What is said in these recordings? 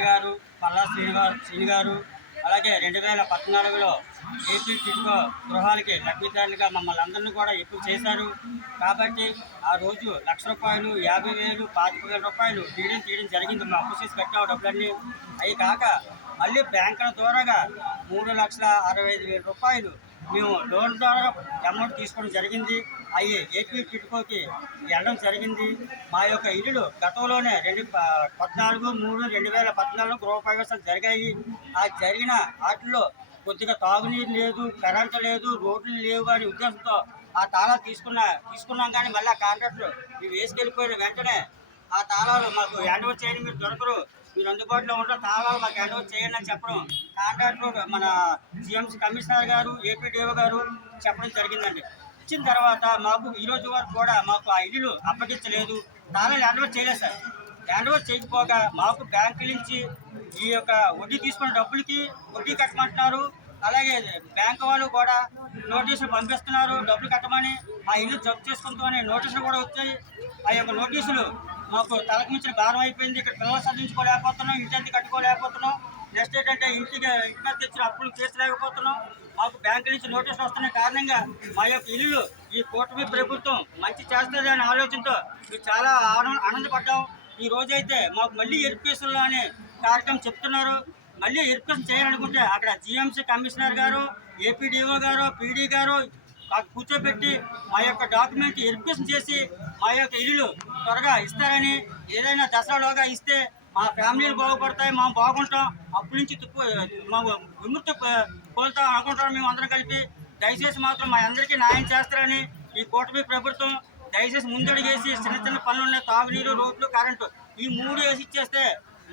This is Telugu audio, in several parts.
గారు పల్లా శ్రీనివాస్ శ్రీని గారు అలాగే రెండు వేల పద్నాలుగులో ఏపీ టిడ్కో గృహాలకి లబ్ధిదారులుగా మమ్మల్ని అందరినీ కూడా ఎక్కువ చేశారు? కాబట్టి ఆ రోజు లక్ష రూపాయలు యాభై వేలు పాతిక వేల రూపాయలు తీయడం తీయడం జరిగింది. మా అప్పు చేసి కట్టాము డబ్బులన్నీ. అవి కాక మళ్ళీ బ్యాంకుల ద్వారాగా మూడు లక్షల అరవై ఐదు వేల రూపాయలు మేము లోన్ ద్వారా అమౌంట్ తీసుకోవడం జరిగింది. అవి ఏపీ టిడ్కోకి వెళ్ళడం జరిగింది. మా యొక్క ఇల్లులు గతంలోనే రెండు పద్నాలుగు మూడు రెండు వేల పద్నాలుగు గృహప్రవేశాలు జరిగాయి. ఆ జరిగిన వాటిలో కొద్దిగా తాగునీరు లేదు కరెంట్ లేదు రోడ్లు లేవు అనే ఉద్దేశంతో ఆ తాళాలు తీసుకున్న తీసుకున్నాం కానీ మళ్ళీ ఆ కాంట్రాక్టర్ వేసుకెళ్ళిపోయిన వెంటనే ఆ తాళాలు మాకు హ్యాండ్ ఓవర్ చేయండి మీరు దొరకరు. మీరు అందుబాటులో ఉంటారు తాళాలు మాకు హ్యాండ్ ఓవర్ చేయండి అని చెప్పడం. కాంట్రాక్టర్ మన జిఎంసీ కమిషనర్ గారు ఏపీడీఓ గారు చెప్పడం జరిగిందండి. ఇచ్చిన తర్వాత మాకు ఈ రోజు వరకు కూడా మాకు ఆ ఇల్లు అప్పగించలేదు. తాళాలు హ్యాండ్ ఓవర్ చేయలేదు సార్. హ్యాండ్ ఓవర్ చేయకపోగా మాకు బ్యాంకు నుంచి ఈ యొక్క వడ్డీ తీసుకున్న డబ్బులకి వడ్డీ కట్టమంటున్నారు. అలాగే బ్యాంకు వాళ్ళు కూడా నోటీసులు పంపిస్తున్నారు. డబ్బులు కట్టమని ఆ ఇల్లు జప్తు చేసుకుంటామని నోటీసులు కూడా వచ్చాయి. ఆ యొక్క నోటీసులు మాకు తలకు మించిన భారం అయిపోయింది. ఇక్కడ పిల్లలు చదివించుకోలేకపోతున్నాం ఇంటి కట్టుకోలేకపోతున్నాం. నెక్స్ట్ ఏంటంటే ఇంటికి ఇంటి మీద తెచ్చిన అప్పులు తీర్చలేకపోతున్నాం మాకు బ్యాంకు నుంచి నోటీసులు వస్తున్న కారణంగా మా యొక్క ఇల్లు ఈ కూటమి ప్రభుత్వం మంచి చేస్తుంది అనే ఆలోచనతో మేము చాలా ఆనంద ఆనందపడ్డాం. ఈ రోజైతే మాకు మళ్ళీ ఎరిపేసులు అనే కార్యక్రమం చెప్తున్నారు. మళ్ళీ ఎరిపేషన్ చేయాలనుకుంటే అక్కడ జిఎంసీ కమిషనర్ గారు ఏపీడీఓ గారు పీడీ గారు మాకు కూర్చోబెట్టి మా యొక్క డాక్యుమెంట్ వెరిఫికేషన్ చేసి మా యొక్క ఇల్లు త్వరగా ఇస్తారని ఏదైనా దసరాలోగా ఇస్తే మా ఫ్యామిలీలు బాగుపడతాయి మేము బాగుంటాం. అప్పటి నుంచి మా విముక్తి కోల్తాం అనుకుంటాం మేము అందరం కలిపి. దయచేసి మాత్రం మా అందరికీ న్యాయం చేస్తారని ఈ కూటమి ప్రభుత్వం దయచేసి ముందడుగేసి చిన్న చిన్న పనులు ఉన్నాయి తాగునీరు రోడ్లు కరెంటు ఈ మూడు వేసి ఇచ్చేస్తే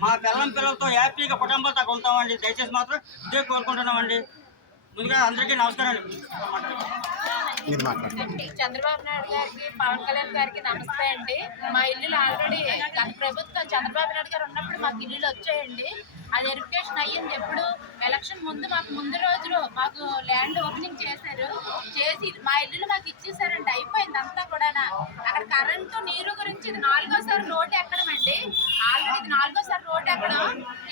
మా పిల్లం పిల్లలతో హ్యాపీగా కుటుంబాలతో అక్కడ ఉంటామండి. దయచేసి మాత్రం ఇదే కోరుకుంటున్నామండి. ముందుగా అందరికీ నమస్కారం అండి మీరు మాట్లాడండి అండి చంద్రబాబు నాయుడు గారికి పవన్ కళ్యాణ్ గారికి నమస్తే అండి. మా ఇల్లులు ఆల్రెడీ గత ప్రభుత్వం చంద్రబాబు నాయుడు గారు ఉన్నప్పుడు మాకు ఇల్లులు వచ్చాయండి. అది వెరిఫికేషన్ అయ్యింది ఎప్పుడు? ఎలక్షన్ ముందు మాకు ముందు రోజులు మాకు ల్యాండ్ ఓపెనింగ్ చేశారు. చేసి మా ఇల్లులు మాకు ఇచ్చేసారండి అయిపోయింది అంతా కూడా అక్కడ కరెంటు నీరు గురించి ఇది నాలుగోసారి రోడ్డు ఎక్కడమండి? ఆల్రెడీ ఇది నాలుగోసారి రోడ్డు ఎక్కడం?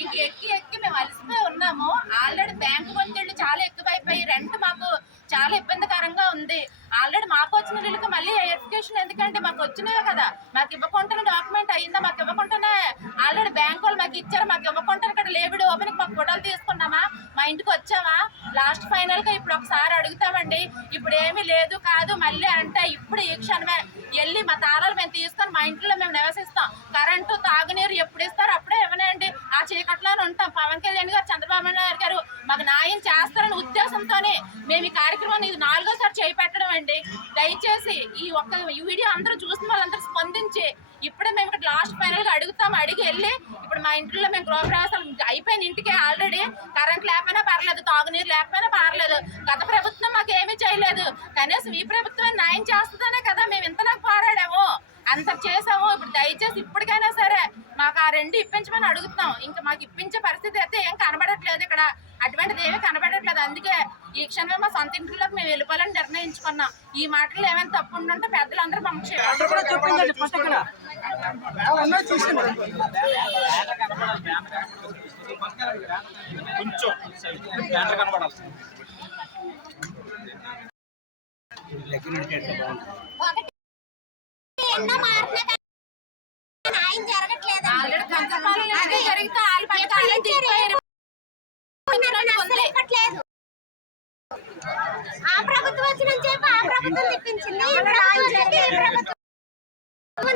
ఇంక ఎక్కి ఎక్కి మేము అలసిపోయి ఉన్నాము. ఆల్రెడీ బ్యాంకు ఒత్తిళ్ళు చాలా ఎక్కువ అయిపోయి రెంట్ మాకు చాలా ఇబ్బందికరంగా ఉంది. ఆల్రెడీ మాకు వచ్చిన వీళ్ళకి మళ్ళీ వెరిఫికేషన్ ఎందుకంటే మాకు వచ్చినవే కదా. మాకు ఇవ్వకుండానే డాక్యుమెంట్ అయ్యిందా మాకు ఇవ్వకుండానే ఆల్రెడీ బ్యాంక్ వాళ్ళు మాకు ఇచ్చారు. మాకు ఇవ్వకుండా ఇక్కడ లేవిడి ఓపెన్ మాకు ఫోటోలు తీసుకున్నామా? మా ఇంటికి వచ్చామా లాస్ట్ ఫైనల్గా ఇప్పుడు ఒకసారి అడుగుతామండి. ఇప్పుడు ఏమీ లేదు కాదు మళ్ళీ అంటే ఇప్పుడు ఈ క్షణమే. వెళ్ళి మా తాళాలు మేము తీసుకొని మా ఇంట్లో మేము నివసిస్తాం. కరెంటు తాగునీరు ఎప్పుడు ఇస్తారో? అప్పుడే ఇవ్వనండి. ఆ చీకట్లోనే ఉంటాం. పవన్ కళ్యాణ్ గారు చంద్రబాబు నాయుడు గారు మాకు న్యాయం చేస్తారనే ఉద్దేశంతోనే మేము ఈ కార్యక్రమాన్ని ఇది నాలుగోసారి చేపెట్టడం అండి. దయచేసి ఈ ఒక్క ఈ వీడియో అందరూ చూసిన వాళ్ళందరూ స్పందించి ఇప్పుడే మేము ఇక్కడ లాస్ట్ ఫైనల్గా అడుగుతాం అడిగి వెళ్ళి ఇప్పుడు మా ఇంట్లో మేము గృహప్రవేశాలు అయిపోయిన ఇంటికే ఆల్రెడీ కరెంట్ లేకపోయినా పర్లేదు తాగునీరు లేకపోయినా పర్లేదు. గత ప్రభుత్వం మాకు ఏమీ చేయలేదు. కనీసం ఈ ప్రభుత్వం న్యాయం చేస్తుందనే కదా మేము ఇంతలా పోరాడాము. అంత చేసి ఇప్పుడు దయచేసి ఇప్పటికైనా సరే మాకు ఆ రెండు ఇప్పించమని అడుగుతాం ఇంకా మాకు ఇప్పించే పరిస్థితి అయితే ఏం కనబడట్లేదు ఇక్కడ. అటువంటిది ఏమీ కనబడట్లేదు. అందుకే ఈ క్షణమే మా సొంత ఇంట్లోకి మేము వెళ్ళిపోవాలని నిర్ణయించుకున్నాం. ఈ మాటలు ఏమైనా తప్పు ఉండుంటే పెద్దలందరూ మాకు క్షమించండి. కొంచెం న్యాయం జరగట్లేదు? అనేది జరిగితే వాళ్ళు ఆ ప్రభుత్వం వచ్చిన చెప్పి ఆ ప్రభుత్వం తెప్పించింది.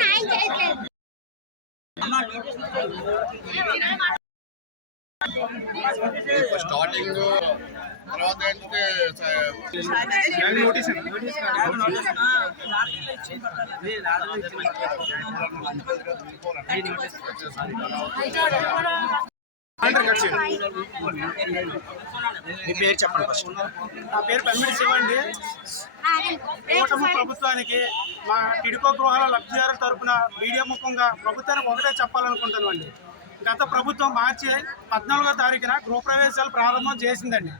న్యాయం చేయట్లేదు స్టార్టింగ్ తర్వాత ఏంటంటే మీ పేరు చెప్పండి ఫస్ట్ నా పేరు పెన్మిడి శివండి కూటమి ప్రభుత్వానికి మా టిడికో గృహాల లబ్ధిదారుల తరపున మీడియా ముఖంగా ప్రభుత్వానికి ఒకటే చెప్పాలనుకుంటున్నామండి గత ప్రభుత్వం మార్చి పద్నాలుగో తారీఖున గృహప్రవేశాలు ప్రారంభం చేసిందండి.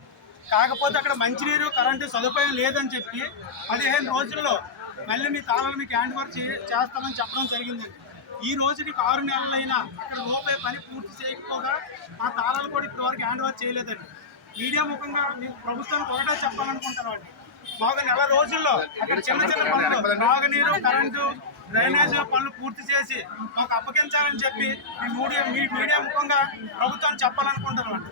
కాకపోతే అక్కడ మంచినీరు కరెంటు సదుపాయం లేదని చెప్పి పదిహేను రోజుల్లో మళ్ళీ మీ తాళాలు మీకు హ్యాండ్ ఓవర్ చే చేస్తామని చెప్పడం జరిగిందండి ఈ రోజుకి ఆరు నెలలైనా అక్కడ లోపే పని పూర్తి చేయకపోగా ఆ తాళాలు కూడా ఇప్పటివరకు హ్యాండ్ ఓవర్ చేయలేదండి. మీడియా ముఖంగా మీకు ప్రభుత్వం ఒకటే చెప్పాలనుకుంటారు అండి మాకు నెల రోజుల్లో అక్కడ చిన్న చిన్న పనులు తాగునీరు కరెంటు డ్రైనేజ్ పనులు పూర్తి చేసి మాకు అప్పగించాలని చెప్పి ఈ మీడియా మీడియా ముఖంగా ప్రభుత్వం చెప్పాలనుకుంటున్నాం అండి